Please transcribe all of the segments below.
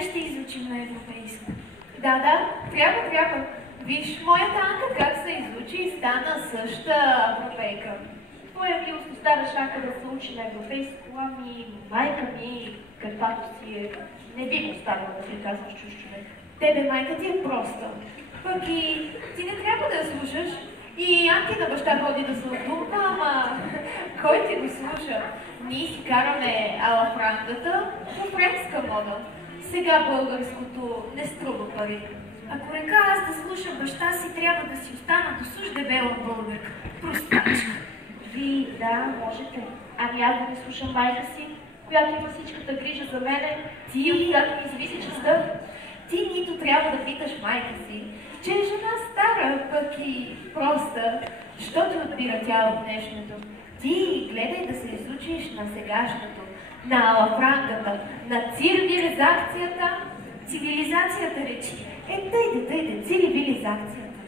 ли ще изучим на европейско? Да, трябва. Виж моята Анка как се изучи и стана съща европейка. Твоя милост оставаш Анка да се учи на европейско, ами майка ми, каквато си е, не би го оставила да приказваш чуж човек. Тебе майка ти е проста. Пък и ти не трябва да я слушаш. И Анки на баща ходи да се отдумна, ама кой ти го слуша? Ние си караме алафрангата по френска мода. Сега българското не струва пари. Ако река аз да слушам баща си, трябва да си остана до суш дебела българка. Простачка. Ви, да, можете. Ами аз да не слушам майка си, която има всичката грижа за мене, ти, от която ми зависи честа. Ти нито трябва да питаш майка си, че е жена стара, пък и проста, що те отбира тя от днешното. Ти гледай да се изучиш на сегашното, на алафрангата, на цивилизацията. Цивилизацията речи. Тъйде, цивилизацията.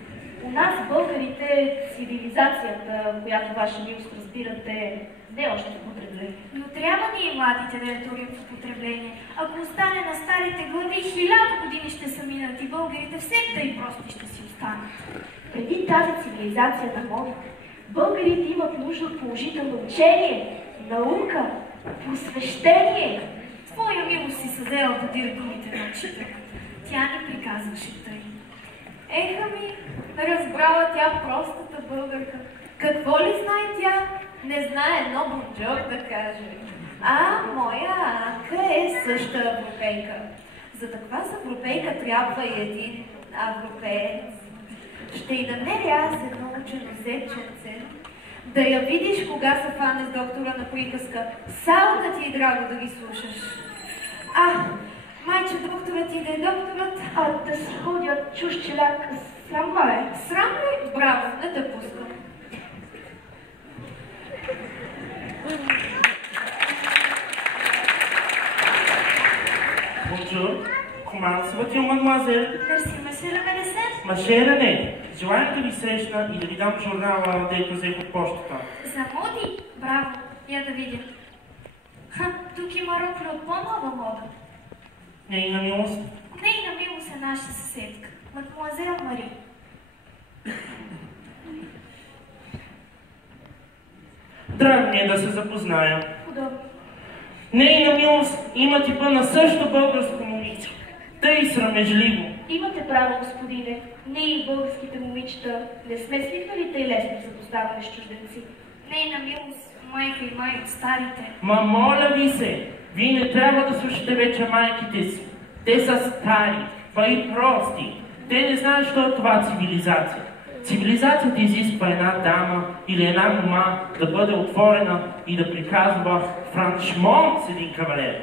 У нас, българите, цивилизацията, която ваша милост разбирате, не още в употребление. Но трябва ни и младите да я турим в употребление. Ако остане на старите глави, 1000 години ще са минат и българите все тъй прости ще си останат. Преди тази цивилизация на мода, българите имат нужда от положително учение, наука, просвещение. Твоя милост си съзела подир думите на учителката. Тя ни приказваше тъй. Еха ми, разбрала тя простата българка. Какво ли знае тя? Не знае едно бонджор да каже. Моя Анка е съща европейка. За такава с европейка трябва и един европеец. Ще й даде аз едно учено зеченце, да я видиш кога се фане с доктора на приказка. Салата ти е драго да ги слушаш. Майче, докторът ти да е докторът, Да си ходя чуж челяк, срам е. Срам ли? Браво, не те пускам. Bonjour, comment se va-t-il, mademoiselle? Merci, monsieur le médecin. Ma chère Annette, желая да ви срещна и да ви дам журнала, дето взех от почтата. За моди? Браво, я да видя. Тук има рокли от по-нова мода. Нейна милост? Нейна милост е наша съседка, мадемуазел Мари. Драго ми е да се запозная. Удобно. Нейна милост има типа на също българско момиче. Тъй срамежливо. Имате право, господине. Ние, българските момичета, не сме свикнали тъй лесно за запознаване с чужденци. Нейна милост, майка и май от старите. Ма моля ви се, вие не трябва да слушате вече майките си. Те са стари, па и прости. Те не знаят, що е това цивилизация. Цивилизацията изисква една дама или една мома да бъде отворена и да приказва франчмон с един кавалер.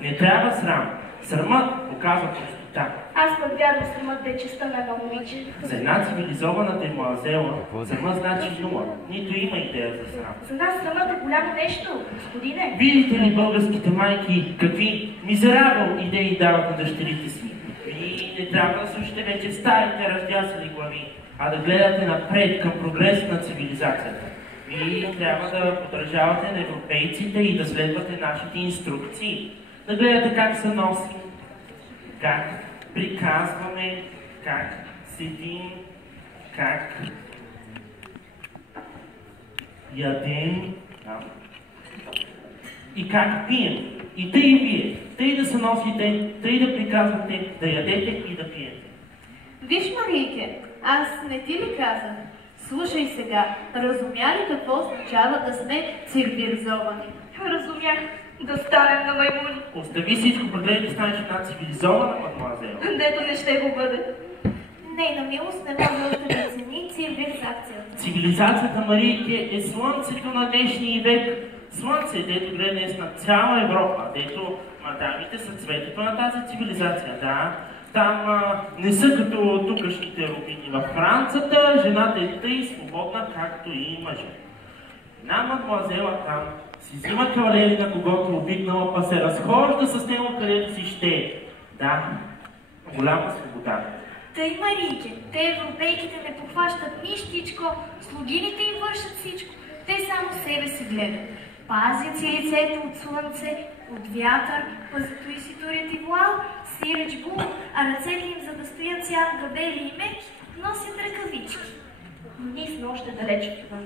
Не трябва срам. Срамът показва простота. Аз пък вярвам срамът да е честа на едно момиче. За една цивилизована демоазела срамът значи нула. Нито има идея за срам. За нас срамът е голямо нещо, господине. Видите ли българските майки какви мизерабъл идеи дават на дъщерите си? Вие не трябва да слушате вече старите раздясали глави, а да гледате напред към прогрес на цивилизацията. Вие трябва да подражавате на европейците и да следвате нашите инструкции. Да гледате как се носим, как приказваме, как седим, как ядем и как пием. И тъй и вие, тъй да се носите, тъй да приказвате, да ядете и да пиете. Виж, Марийке, аз не ти ли казах? Слушай сега, разумя ли какво означава да сме цивилизовани? Разумях. Да станем на маймуни. Остави всичко, преди да станеш една цивилизована мадемуазела. Дето не ще го бъде. Нейна милост не може още да цени цивилизацията. Цивилизацията, Марийке, е слънцето на днешния век. Слънце, дето гледа днес на цяла Европа, дето мадамите са цветето на тази цивилизация, да. Там не са като тукашните рубини във Францията, жената е тъй свободна, както и мъжът. Една мадемуазела там си взима кавалери, на когото обикнала, па се разхожда с него където си ще. Да, голяма свобода. Тъй, Марийке, те европейките не похващат нищичко, слугините им вършат всичко. Те само себе си гледат. Пазят си лицето от слънце, от вятър, пазето и си турят и вуал, сиреч бул, а ръцете им, за да стоят сян габели и меки, носят ръкавички. Ние сме още далеч от това.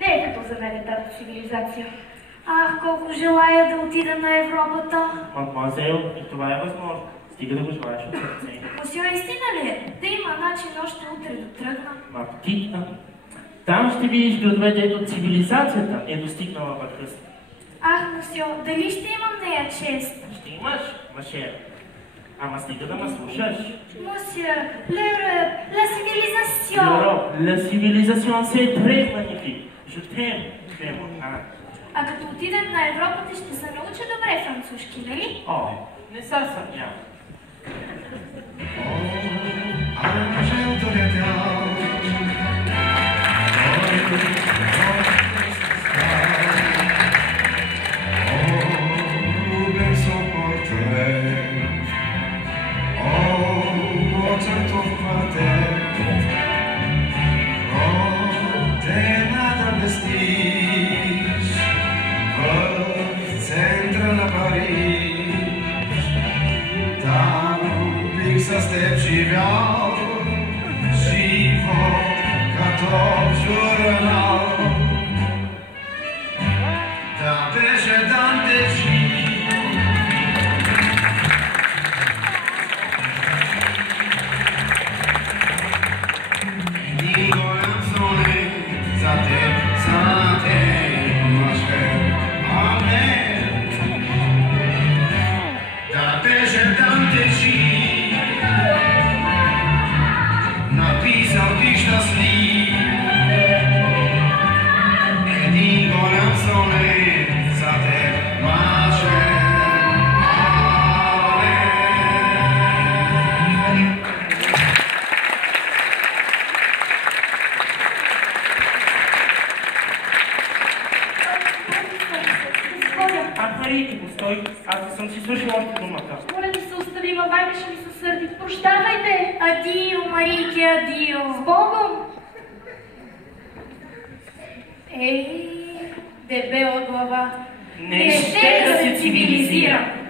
Не е като за мен тази цивилизация. Ах, колко желая да отида на Европата. Мадемуазел, и това е възможно. Стига да го желаеш от сърце. Мусио, истина ли е? Да има начин още утре да тръгна. Ма птична. Там ще видиш градове, дето цивилизацията е достигнала върха си. Ах, мусио, дали ще имам нея чест? Ще имаш, маше. Ама стига да ме слушаш. Мусио, l'Europe, la civilisation. L'Europe, la civilisation, c'est très magnifique. Je t'aime, mon А като отидем на Европата, ще се науча добре французски, нали? О, не са съмнявам. Argento de teal, step živel, život, katov žurnal. Da beže dan teči, Digo canzone, za te, maše, amen. Da beže dan teči, napisał dziś na slip e dico canzone za te masze Марийки, постой, аз не съм си свършил още думата. Моля ви се, остави, ма майка ще ми се сърди. Прощавайте! Адио, Марийки, адио. С Богом! Ей, дебела глава. Не ще да се цивилизирам.